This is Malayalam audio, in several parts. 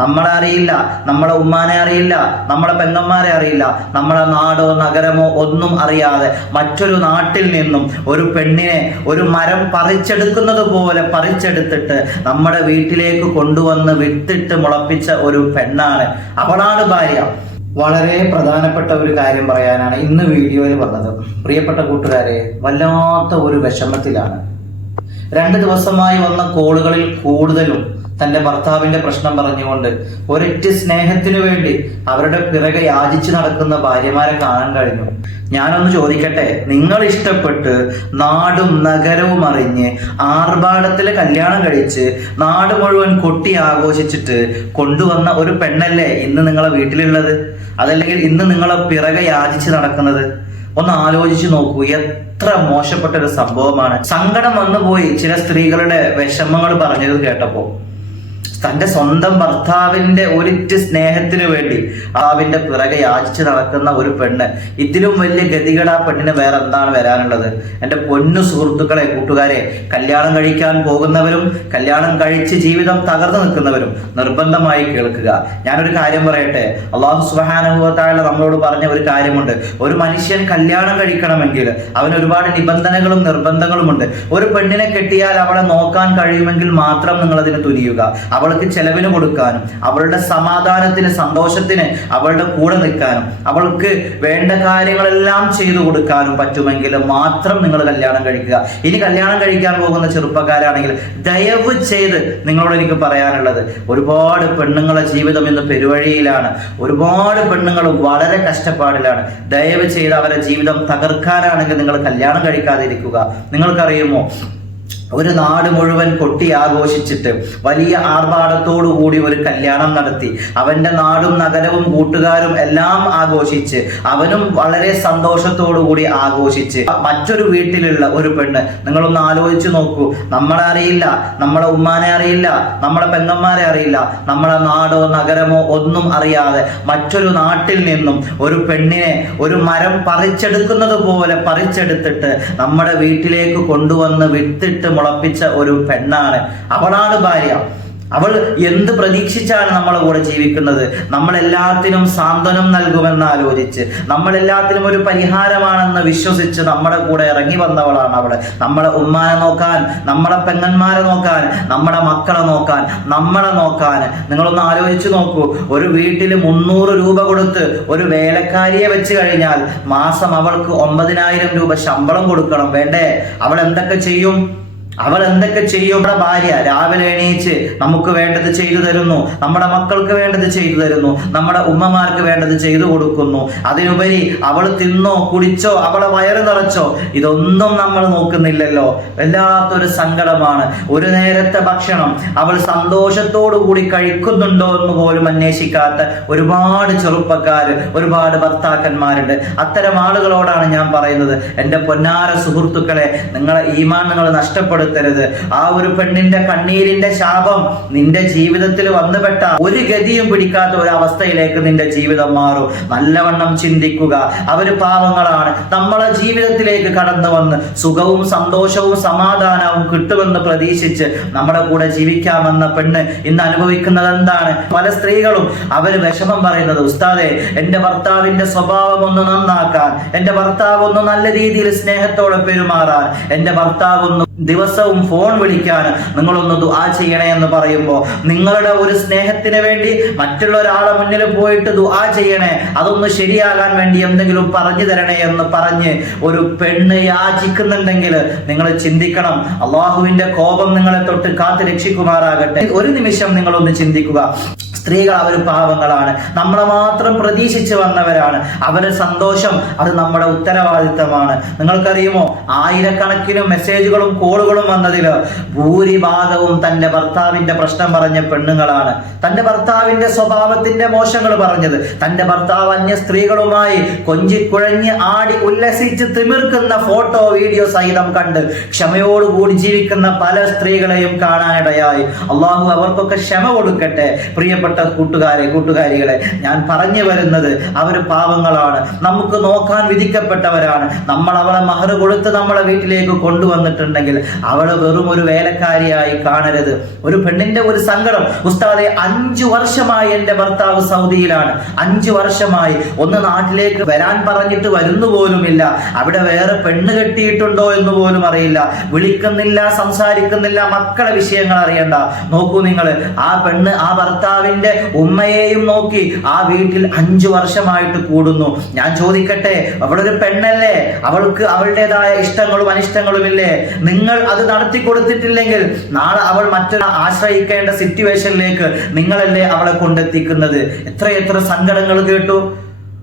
നമ്മളെ അറിയില്ല, നമ്മളെ ഉമ്മാനെ അറിയില്ല, നമ്മളെ പെങ്ങന്മാരെ അറിയില്ല, നമ്മളെ നാടോ നഗരമോ ഒന്നും അറിയാതെ മറ്റൊരു നാട്ടിൽ നിന്നും ഒരു പെണ്ണിനെ ഒരു മരം പറിച്ചെടുക്കുന്നത് പോലെ പറിച്ചെടുത്തിട്ട് നമ്മുടെ വീട്ടിലേക്ക് കൊണ്ടുവന്ന് വിത്തിട്ട് മുളപ്പിച്ച ഒരു പെണ്ണാണ്, അവളാണ് ഭാര്യ. വളരെ പ്രധാനപ്പെട്ട ഒരു കാര്യം പറയാനാണ് ഇന്ന് വീഡിയോയിൽ വന്നത്. പ്രിയപ്പെട്ട കൂട്ടുകാരെ, വല്ലാത്ത ഒരു വിഷമത്തിലാണ്. 2 ദിവസമായി വന്ന കോളുകളിൽ കൂടുതലും തന്റെ ഭർത്താവിന്റെ പ്രശ്നം പറഞ്ഞുകൊണ്ട് ഒരൊറ്റ സ്നേഹത്തിനു വേണ്ടി അവരുടെ പിറകെ യാചിച്ചു നടക്കുന്ന ഭാര്യമാരെ കാണാൻ കഴിഞ്ഞു. ഞാനൊന്ന് ചോദിക്കട്ടെ, നിങ്ങൾ ഇഷ്ടപ്പെട്ട് നാടും നഗരവും അറിഞ്ഞ് ആർഭാടത്തിലെ കല്യാണം കഴിച്ച് നാട് മുഴുവൻ കൊട്ടി ആഘോഷിച്ചിട്ട് കൊണ്ടുവന്ന ഒരു പെണ്ണല്ലേ ഇന്ന് നിങ്ങളെ വീട്ടിലുള്ളത്? അതല്ലെങ്കിൽ ഇന്ന് നിങ്ങളെ പിറകെ യാചിച്ച് നടക്കുന്നത്? ഒന്ന് ആലോചിച്ച് നോക്കൂ, എത്ര മോശപ്പെട്ട ഒരു സംഭവമാണ്. സങ്കടം വന്നുപോയി ചില സ്ത്രീകളുടെ വിഷമങ്ങൾ പറഞ്ഞത് കേട്ടപ്പോ. തന്റെ സ്വന്തം ഭർത്താവിന്റെ ഒരിറ്റ് സ്നേഹത്തിന് വേണ്ടി ഭർത്താവിന്റെ പിറകെ യാചിച്ച് നടക്കുന്ന ഒരു പെണ്ണ്, ഇതിലും വലിയ ഗതികേട് ആ പെണ്ണിന് വേറെ എന്താണ് വരാനുള്ളത്? എൻ്റെ പൊന്നു സുഹൃത്തുക്കളെ, കൂട്ടുകാരെ, കല്യാണം കഴിക്കാൻ പോകുന്നവരും കല്യാണം കഴിച്ച് ജീവിതം തകർന്നു നിൽക്കുന്നവരും നിർബന്ധമായി കേൾക്കുക. ഞാനൊരു കാര്യം പറയട്ടെ, അല്ലാഹു സുബ്ഹാനഹു വ തആല നമ്മളോട് പറഞ്ഞ ഒരു കാര്യമുണ്ട്. ഒരു മനുഷ്യൻ കല്യാണം കഴിക്കണമെങ്കിൽ അവന് ഒരുപാട് നിബന്ധനകളും നിർബന്ധങ്ങളുമുണ്ട്. ഒരു പെണ്ണിനെ കെട്ടിയാൽ അവളെ നോക്കാൻ കഴിയുമെങ്കിൽ മാത്രം നിങ്ങൾ അതിന് തുനിയുക. അവൾക്ക് ചെലവിന് കൊടുക്കാനും അവളുടെ സമാധാനത്തിന് സന്തോഷത്തിന് അവളുടെ കൂടെ നിൽക്കാനും അവൾക്ക് വേണ്ട കാര്യങ്ങളെല്ലാം ചെയ്തു കൊടുക്കാനും പറ്റുമെങ്കിൽ മാത്രം നിങ്ങൾ കല്യാണം കഴിക്കുക. ഇനി കല്യാണം കഴിക്കാൻ പോകുന്ന ചെറുപ്പക്കാരാണെങ്കിൽ ദയവ് ചെയ്ത് നിങ്ങളോട് എനിക്ക് പറയാനുള്ളത്, ഒരുപാട് പെണ്ണുങ്ങളെ ജീവിതം ഇന്ന് പെരുവഴിയിലാണ്. ഒരുപാട് പെണ്ണുങ്ങൾ വളരെ കഷ്ടപ്പാടിലാണ്. ദയവ് ചെയ്ത് അവരുടെ ജീവിതം തകർക്കാനാണെങ്കിൽ നിങ്ങൾ കല്യാണം കഴിക്കാതിരിക്കുക. നിങ്ങൾക്കറിയുമോ, ഒരു നാട് മുഴുവൻ കൊട്ടി ആഘോഷിച്ചിട്ട് വലിയ ആർഭാടത്തോടു കൂടി ഒരു കല്യാണം നടത്തി അവന്റെ നാടും നഗരവും കൂട്ടുകാരും എല്ലാം ആഘോഷിച്ച് അവനും വളരെ സന്തോഷത്തോടു കൂടി ആഘോഷിച്ച് മറ്റൊരു വീട്ടിലുള്ള ഒരു പെണ്ണ്, നിങ്ങളൊന്ന് ആലോചിച്ച് നോക്കൂ. നമ്മളെ അറിയില്ല, നമ്മളെ ഉമ്മാനെ അറിയില്ല, നമ്മളെ പെങ്ങന്മാരെ അറിയില്ല, നമ്മളെ നാടോ നഗരമോ ഒന്നും അറിയാതെ മറ്റൊരു നാട്ടിൽ നിന്നും ഒരു പെണ്ണിനെ ഒരു മരം പറിച്ചെടുക്കുന്നത് പോലെ പറിച്ചെടുത്തിട്ട് നമ്മുടെ വീട്ടിലേക്ക് കൊണ്ടുവന്ന് വിത്തിട്ട് മുളപ്പിച്ച ഒരു പെണ്ണാണ്, അവളാണ് ഭാര്യ. അവൾ എന്ത് പ്രതീക്ഷിച്ചാണ് നമ്മളെ കൂടെ ജീവിക്കുന്നത്? നമ്മളെല്ലാത്തിനും സാന്ത്വനം നൽകുമെന്ന് ആലോചിച്ച്, നമ്മളെല്ലാത്തിനും ഒരു പരിഹാരമാണെന്ന് വിശ്വസിച്ച് നമ്മുടെ കൂടെ ഇറങ്ങി വന്നവളാണ് അവള്. നമ്മളെ ഉമ്മാനെ നോക്കാൻ, നമ്മളെ പെങ്ങന്മാരെ നോക്കാൻ, നമ്മുടെ മക്കളെ നോക്കാൻ, നമ്മളെ നോക്കാൻ. നിങ്ങളൊന്ന് ആലോചിച്ച് നോക്കൂ, ഒരു വീട്ടിൽ 300 രൂപ കൊടുത്ത് ഒരു വേലക്കാരിയെ വെച്ച് കഴിഞ്ഞാൽ മാസം അവൾക്ക് 9,000 രൂപ ശമ്പളം കൊടുക്കണം, വേണ്ടേ? അവൾ എന്തൊക്കെ ചെയ്യും? നമ്മുടെ ഭാര്യ രാവിലെ എണീച്ച് നമുക്ക് വേണ്ടത് ചെയ്തു തരുന്നു, നമ്മുടെ മക്കൾക്ക് വേണ്ടത് ചെയ്തു തരുന്നു, നമ്മുടെ ഉമ്മമാർക്ക് വേണ്ടത് ചെയ്തു കൊടുക്കുന്നു. അതിനുപരി അവൾ തിന്നോ കുടിച്ചോ അവളെ വയറ് നിറച്ചോ ഇതൊന്നും നമ്മൾ നോക്കുന്നില്ലല്ലോ. വല്ലാത്തൊരു സങ്കടമാണ്. ഒരു നേരത്തെ ഭക്ഷണം അവൾ സന്തോഷത്തോടു കൂടി കഴിക്കുന്നുണ്ടോ എന്ന് പോലും അന്വേഷിക്കാത്ത ഒരുപാട് ചെറുപ്പക്കാര്, ഒരുപാട് ഭർത്താക്കന്മാരുണ്ട്. അത്തരം ആളുകളോടാണ് ഞാൻ പറയുന്നത്, എൻ്റെ പൊന്നാര സുഹൃത്തുക്കളെ, നിങ്ങളെ ഈമാൻ നിങ്ങൾ നഷ്ടപ്പെടുത്തരുത്. ആ ഒരു പെണ്ണിന്റെ കണ്ണീരിന്റെ ശാപം നിന്റെ ജീവിതത്തിൽ വന്നുപെട്ട ഒരു ഗതിയും പിടിക്കാത്ത ഒരു അവസ്ഥയിലേക്ക് നിന്റെ ജീവിതം മാറും. നല്ലവണ്ണം ചിന്തിക്കുക. അവര് പാവങ്ങളാണ്. നമ്മളെ ജീവിതത്തിലേക്ക് കടന്നു വന്ന് സുഖവും സന്തോഷവും സമാധാനവും കിട്ടുമെന്ന് പ്രതീക്ഷിച്ച് നമ്മുടെ കൂടെ ജീവിക്കാമെന്ന പെണ്ണ് ഇന്ന് അനുഭവിക്കുന്നത് എന്താണ്? പല സ്ത്രീകളും അവര് വിഷമം പറയുന്നത്, ഉസ്താദേ, എന്റെ ഭർത്താവിന്റെ സ്വഭാവം ഒന്ന് നന്നാക്കാൻ, എന്റെ ഭർത്താവ് ഒന്ന് നല്ല രീതിയിൽ സ്നേഹത്തോടെ പെരുമാറാൻ, എന്റെ ഭർത്താവ് ഒന്ന് ദിവസവും ഫോൺ വിളിക്കാൻ നിങ്ങളൊന്ന് ദുആ ചെയ്യണേ എന്ന് പറയുമ്പോൾ, നിങ്ങളുടെ ഒരു സ്നേഹത്തിന് വേണ്ടി മറ്റുള്ള ഒരാളെ മുന്നിൽ പോയിട്ട് ദുആ ചെയ്യണേ, അതൊന്ന് ശരിയാകാൻ വേണ്ടി എന്തെങ്കിലും പറഞ്ഞു തരണേ എന്ന് പറഞ്ഞ് ഒരു പെണ്ണ് യാചിക്കുന്നുണ്ടെങ്കിൽ നിങ്ങൾ ചിന്തിക്കണം. അള്ളാഹുവിന്റെ കോപം നിങ്ങളെ തൊട്ട് കാത്ത് രക്ഷിക്കുമാറാകട്ടെ. ഒരു നിമിഷം നിങ്ങളൊന്ന് ചിന്തിക്കുക. സ്ത്രീകൾ അവർ പാവങ്ങളാണ്, നമ്മളെ മാത്രം പ്രതീക്ഷിച്ച് വന്നവരാണ്. അവരുടെ സന്തോഷം അത് നമ്മുടെ ഉത്തരവാദിത്തമാണ്. നിങ്ങൾക്കറിയുമോ, ആയിരക്കണക്കിന് മെസ്സേജുകളും കോളുകളും വന്നതിൽ ഭൂരിഭാഗവും തന്റെ ഭർത്താവിന്റെ പ്രശ്നം പറഞ്ഞ പെണ്ണുങ്ങളാണ്. തന്റെ ഭർത്താവിന്റെ സ്വഭാവത്തിന്റെ മോശങ്ങൾ പറഞ്ഞത്, തന്റെ ഭർത്താവ് അന്യ സ്ത്രീകളുമായി കൊഞ്ചിക്കുഴഞ്ഞ് ആടി ഉല്ലസിച്ച് തിമിർക്കുന്ന ഫോട്ടോ വീഡിയോ സഹിതം കണ്ട് ക്ഷമയോടുകൂടി ജീവിക്കുന്ന പല സ്ത്രീകളെയും കാണാനിടയായി. അള്ളാഹു അവർക്കൊക്കെ ക്ഷമ കൊടുക്കട്ടെ. പ്രിയപ്പെട്ട പ്രിയപ്പെട്ട കൂട്ടുകാരികളെ, ഞാൻ പറഞ്ഞു വരുന്നത് അവർ പാവങ്ങളാണ്, നമുക്ക് നോക്കാൻ വിധിക്കപ്പെട്ടവരാണ്. നമ്മൾ അവളെ മഹർ കൊടുത്ത് നമ്മളെ വീട്ടിലേക്ക് കൊണ്ടുവന്നിട്ടുണ്ടെങ്കിൽ അവള് വെറും ഒരു വേലക്കാരിയായി കാണരുത്. ഒരു പെണ്ണിന്റെ ഒരു സങ്കടം, ഉസ്താദെ 5 വർഷമായി എൻ്റെ ഭർത്താവ് സൗദിയിലാണ്, 5 വർഷമായി ഒന്ന് നാട്ടിലേക്ക് വരാൻ പറഞ്ഞിട്ട് വരുന്നു പോലുമില്ല, അവിടെ വേറെ പെണ്ണ് കെട്ടിയിട്ടുണ്ടോ എന്ന് പോലും അറിയില്ല, വിളിക്കുന്നില്ല, സംസാരിക്കുന്നില്ല, മക്കളെ വിഷയങ്ങൾ അറിയണ്ട. നോക്കൂ നിങ്ങൾ, ആ പെണ്ണ് ആ ഭർത്താവിന്റെ ഉമ്മയെയും നോക്കി ആ വീട്ടിൽ 5 വർഷമായിട്ട് കൂടുന്നു. ഞാൻ ചോദിക്കട്ടെ, അവളൊരു പെണ്ണല്ലേ, അവൾക്ക് അവളുടേതായ ഇഷ്ടങ്ങളും അനിഷ്ടങ്ങളും ഇല്ലേ? നിങ്ങൾ അത് നടത്തി കൊടുത്തിട്ടില്ലെങ്കിൽ നാളെ അവൾ മറ്റൊരു ആശ്രയിക്കേണ്ട സിറ്റുവേഷനിലേക്ക് നിങ്ങളല്ലേ അവളെ കൊണ്ടെത്തിക്കുന്നത്. എത്ര സങ്കടങ്ങൾ കേട്ടു,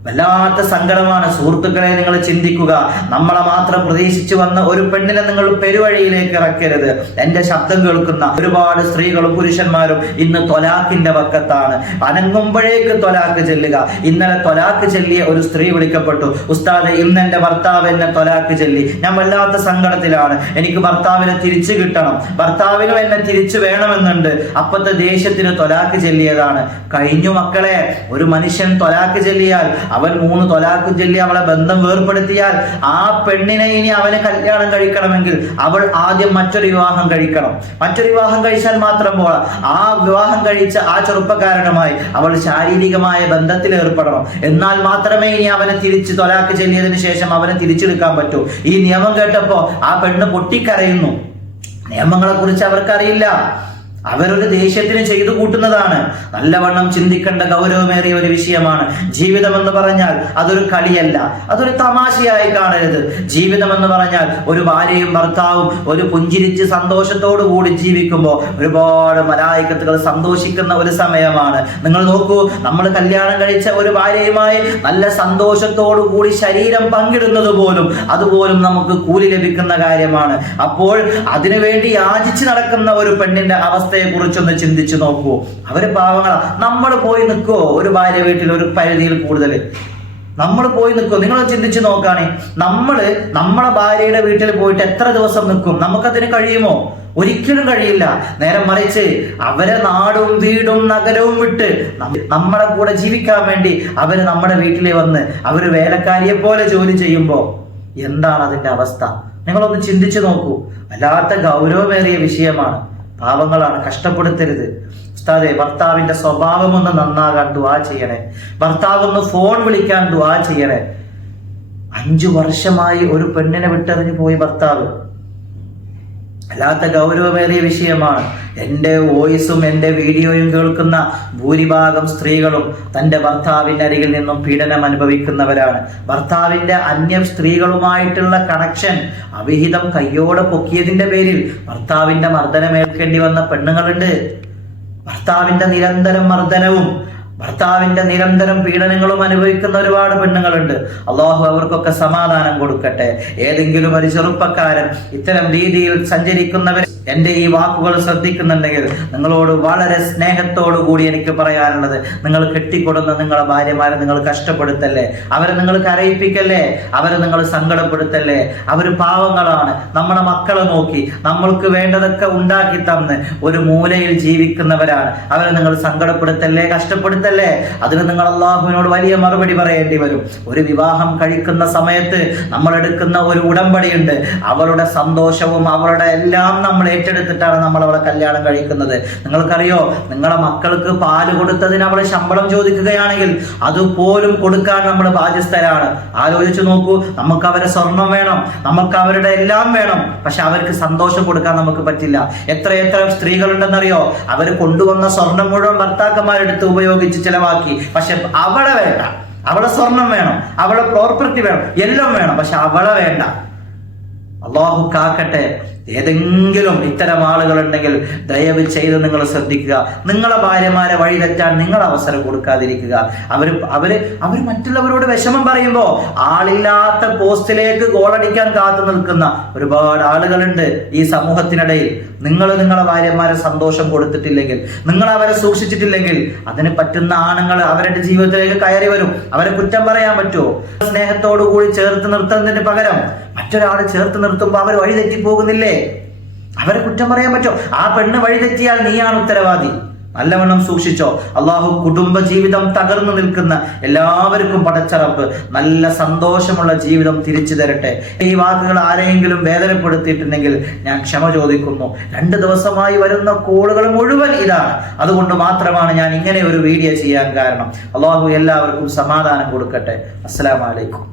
വല്ലാത്ത സങ്കടമാണ്. സുഹൃത്തുക്കളെ, നിങ്ങൾ ചിന്തിക്കുക, നമ്മളെ മാത്രം പ്രതീക്ഷിച്ചു വന്ന ഒരു പെണ്ണിനെ നിങ്ങൾ പെരുവഴിയിലേക്ക് ഇറക്കരുത്. എന്റെ ശബ്ദം കേൾക്കുന്ന ഒരുപാട് സ്ത്രീകളും പുരുഷന്മാരും ഇന്ന് തൊലാഖിന്റെ വക്കത്താണ്. അനങ്ങുമ്പോഴേക്ക് തൊലാഖ് ചെല്ലുക. ഇന്നലെ തൊലാഖ് ചെല്ലിയ ഒരു സ്ത്രീ വിളിക്കപ്പെട്ടു, ഉസ്താദെ ഇന്ന് എന്റെ ഭർത്താവ് എന്നെ തൊലാഖ് ചെല്ലി, ഞാൻ വല്ലാത്ത സങ്കടത്തിലാണ്, എനിക്ക് ഭർത്താവിനെ തിരിച്ചു കിട്ടണം, ഭർത്താവിനും എന്നെ തിരിച്ചു വേണമെന്നുണ്ട്. അപ്പത്തെ ദേഷ്യത്തിന് തൊലാഖ് ചെല്ലിയതാണ്. കഴിഞ്ഞു മക്കളെ, ഒരു മനുഷ്യൻ തൊലാഖ് ചെല്ലിയാൽ, അവൻ 3 തൊലാഖ് ചൊല്ലി അവളെ ബന്ധം വേർപ്പെടുത്തിയാൽ, ആ പെണ്ണിനെ ഇനി അവന് കല്യാണം കഴിക്കണമെങ്കിൽ അവൾ ആദ്യം മറ്റൊരു വിവാഹം കഴിക്കണം. മറ്റൊരു വിവാഹം കഴിച്ചാൽ മാത്രം പോരാ, ആ വിവാഹം കഴിച്ച ആ ചെറുപ്പക്കാരനുമായി അവൾ ശാരീരികമായ ബന്ധത്തിൽ ഏർപ്പെടണം. എന്നാൽ മാത്രമേ ഇനി അവനെ തിരിച്ച് തൊലാഖ് ചൊല്ലിയതിനു ശേഷം അവനെ തിരിച്ചെടുക്കാൻ പറ്റൂ. ഈ നിയമം കേട്ടപ്പോ ആ പെണ്ണ് പൊട്ടിക്കരയുന്നു. നിയമങ്ങളെ കുറിച്ച് അവർക്കറിയില്ല, അവരൊരു ദേഷ്യത്തിന് ചെയ്തു കൂട്ടുന്നതാണ്. നല്ലവണ്ണം ചിന്തിക്കേണ്ട ഗൗരവമേറിയ ഒരു വിഷയമാണ്. ജീവിതം എന്ന് പറഞ്ഞാൽ അതൊരു കളിയല്ല, അതൊരു തമാശയായി കാണരുത്. ജീവിതം എന്ന് പറഞ്ഞാൽ ഒരു ഭാര്യയും ഭർത്താവും ഒരു പുഞ്ചിരിച്ച് സന്തോഷത്തോടു കൂടി ജീവിക്കുമ്പോൾ ഒരുപാട് മലായികത്തുകൾ സന്തോഷിക്കുന്ന ഒരു സമയമാണ്. നിങ്ങൾ നോക്കൂ, നമ്മൾ കല്യാണം കഴിച്ച ഒരു ഭാര്യയുമായി നല്ല സന്തോഷത്തോടു കൂടി ശരീരം പങ്കിടുന്നത് പോലും അതുപോലും നമുക്ക് കൂലി ലഭിക്കുന്ന കാര്യമാണ്. അപ്പോൾ അതിനുവേണ്ടി യാചിച്ച് നടക്കുന്ന ഒരു പെണ്ണിന്റെ അവസ്ഥയെ കുറിച്ചൊന്ന് ചിന്തിച്ചു നോക്കൂ. അവര് പാവങ്ങളാ. നമ്മൾ പോയി നിൽക്കോ ഒരു ഭാര്യ വീട്ടിൽ ഒരു പരിധിയിൽ കൂടുതൽ? നമ്മൾ പോയി നിൽക്കോ? നിങ്ങൾ ചിന്തിച്ചു നോക്കാണേ, നമ്മളെ ഭാര്യയുടെ വീട്ടിൽ പോയിട്ട് എത്ര ദിവസം നിൽക്കും? നമുക്കതിന് കഴിയുമോ? ഒരിക്കലും കഴിയില്ല. നേരെ മറിച്ച് അവരെ നാടും വീടും നഗരവും വിട്ട് നമ്മളെ കൂടെ ജീവിക്കാൻ വേണ്ടി അവര് നമ്മുടെ വീട്ടിൽ വന്ന് അവര് വേലക്കാരിയെ പോലെ ജോലി ചെയ്യുമ്പോൾ എന്താണ് അതിന്റെ അവസ്ഥ? നിങ്ങളൊന്ന് ചിന്തിച്ചു നോക്കൂ. വല്ലാത്ത ഗൗരവമേറിയ വിഷയമാണ്. പാവങ്ങളാണ്, കഷ്ടപ്പെടുത്തരുത്. ഉസ്താദെ, ഭർത്താവിന്റെ സ്വഭാവം ഒന്ന് നന്നാകാൻ ദുആ ചെയ്യണേ, ഭർത്താവ് ഒന്ന് ഫോൺ വിളിക്കാൻ ദുആ ചെയ്യണേ. 5 വർഷമായി ഒരു പെണ്ണിനെ വിട്ടെറിഞ്ഞു പോയി ഭർത്താവ്. വല്ലാത്ത ഗൗരവമേറിയ വിഷയമാണ്. എൻ്റെ വോയിസും എൻ്റെ വീഡിയോയും കേൾക്കുന്ന ഭൂരിഭാഗം സ്ത്രീകളും തൻ്റെ ഭർത്താവിൻ്റെ അരികിൽ നിന്നും പീഡനം അനുഭവിക്കുന്നവരാണ്. ഭർത്താവിൻ്റെ അന്യ സ്ത്രീകളുമായിട്ടുള്ള കണക്ഷൻ അവിഹിതം കയ്യോടെ പൊക്കിയതിൻ്റെ പേരിൽ ഭർത്താവിൻ്റെ മർദ്ദനമേൽക്കേണ്ടി വന്ന പെണ്ണുങ്ങളുണ്ട്. ഭർത്താവിൻ്റെ നിരന്തരം മർദ്ദനവും ഭർത്താവിന്റെ നിരന്തരം പീഡനങ്ങളും അനുഭവിക്കുന്ന ഒരുപാട് പെണ്ണുങ്ങളുണ്ട്. അള്ളാഹു അവർക്കൊക്കെ സമാധാനം കൊടുക്കട്ടെ. ഏതെങ്കിലും ഒരു ചെറുപ്പക്കാരൻ ഇത്തരം രീതിയിൽ സഞ്ചരിക്കുന്നവർ എൻ്റെ ഈ വാക്കുകൾ ശ്രദ്ധിക്കുന്നുണ്ടെങ്കിൽ നിങ്ങളോട് വളരെ സ്നേഹത്തോടു കൂടി എനിക്ക് പറയാനുള്ളത്, നിങ്ങൾ കെട്ടിക്കൊടുന്ന നിങ്ങളെ ഭാര്യമാരെ നിങ്ങൾ കഷ്ടപ്പെടുത്തല്ലേ, അവരെ നിങ്ങൾ കരയിപ്പിക്കല്ലേ, അവരെ നിങ്ങൾ സങ്കടപ്പെടുത്തല്ലേ. അവർ പാവങ്ങളാണ്. നമ്മളെ മക്കളെ നോക്കി നമ്മൾക്ക് വേണ്ടതൊക്കെ ഉണ്ടാക്കി തന്ന് ഒരു മൂലയിൽ ജീവിക്കുന്നവരാണ്. അവരെ നിങ്ങൾ സങ്കടപ്പെടുത്തല്ലേ, കഷ്ടപ്പെടുത്തല്ലേ. അതിന് നിങ്ങൾ അള്ളാഹുവിനോട് വലിയ മറുപടി പറയേണ്ടി വരും. ഒരു വിവാഹം കഴിക്കുന്ന സമയത്ത് നമ്മൾ എടുക്കുന്ന ഒരു ഉടമ്പടിയുണ്ട്. അവളുടെ സന്തോഷവും അവളുടെ എല്ലാം നമ്മൾ ഏറ്റെടുത്തിട്ടാണ് നമ്മൾ അവളെ കല്യാണം കഴിക്കുന്നത്. നിങ്ങൾക്കറിയോ, നിങ്ങളെ മക്കൾക്ക് പാല് കൊടുത്തതിന് അവളെ ശമ്പളം ചോദിക്കുകയാണെങ്കിൽ അതുപോലും കൊടുക്കാൻ നമ്മൾ ബാധ്യസ്ഥരാണ്. ആലോചിച്ചു നോക്കൂ, നമുക്ക് അവരെ സ്വർണം വേണം, നമുക്ക് അവരുടെ എല്ലാം വേണം, പക്ഷെ അവർക്ക് സന്തോഷം കൊടുക്കാൻ നമുക്ക് പറ്റില്ല. എത്ര സ്ത്രീകളുണ്ടെന്നറിയോ, അവർ കൊണ്ടുവന്ന സ്വർണം മുഴുവൻ ഭർത്താക്കന്മാരെടുത്ത് ഉപയോഗിച്ച് ചെലവാക്കി, പക്ഷെ അവളെ വേണ്ട. അവളെ സ്വർണം വേണം, അവളെ പ്രോപ്പർട്ടി വേണം, എല്ലാം വേണം, പക്ഷെ അവളെ വേണ്ട. അള്ളാഹു കാക്കട്ടെ. ഏതെങ്കിലും ഇത്തരം ആളുകളുണ്ടെങ്കിൽ ദയവ് ചെയ്ത് നിങ്ങൾ ശ്രദ്ധിക്കുക. നിങ്ങളെ ഭാര്യമാരെ വഴിതെറ്റാൻ നിങ്ങൾ അവസരം കൊടുക്കാതിരിക്കുക. അവര് മറ്റുള്ളവരോട് വിഷമം പറയുമ്പോൾ ആളില്ലാത്ത പോസ്റ്റിലേക്ക് ഗോളടിക്കാൻ കാത്തു നിൽക്കുന്ന ഒരുപാട് ആളുകളുണ്ട് ഈ സമൂഹത്തിനിടയിൽ. നിങ്ങളെ ഭാര്യമാരെ സന്തോഷം കൊടുത്തിട്ടില്ലെങ്കിൽ, നിങ്ങൾ അവരെ സൂക്ഷിച്ചിട്ടില്ലെങ്കിൽ അതിന് പറ്റുന്ന ആണുങ്ങൾ അവരുടെ ജീവിതത്തിലേക്ക് കയറി വരും. അവരെ കുറ്റം പറയാൻ പറ്റുമോ? സ്നേഹത്തോടു കൂടി ചേർത്ത് നിർത്തുന്നതിന് പകരം മറ്റൊരാൾ ചേർത്ത് നിർത്തുമ്പോൾ അവർ വഴി തെറ്റി പോകുന്നില്ലേ? അവരെ കുറ്റം പറയാൻ പറ്റുമോ? ആ പെണ്ണ് വഴി തെറ്റിയാൽ നീയാണ് ഉത്തരവാദി. നല്ലവണ്ണം സൂക്ഷിച്ചോ. അള്ളാഹു കുടുംബ ജീവിതം തകർന്നു നിൽക്കുന്ന എല്ലാവർക്കും പടച്ച റബ്ബ് നല്ല സന്തോഷമുള്ള ജീവിതം തിരിച്ചു തരട്ടെ. ഈ വാക്കുകൾ ആരെയെങ്കിലും വേദനപ്പെടുത്തിയിട്ടുണ്ടെങ്കിൽ ഞാൻ ക്ഷമ ചോദിക്കുന്നു. 2 ദിവസമായി വരുന്ന കോളുകൾ മുഴുവൻ ഇതാണ്. അതുകൊണ്ട് മാത്രമാണ് ഞാൻ ഇങ്ങനെ ഒരു വീഡിയോ ചെയ്യാൻ കാരണം. അള്ളാഹു എല്ലാവർക്കും സമാധാനം കൊടുക്കട്ടെ. അസ്സലാമു അലൈക്കും.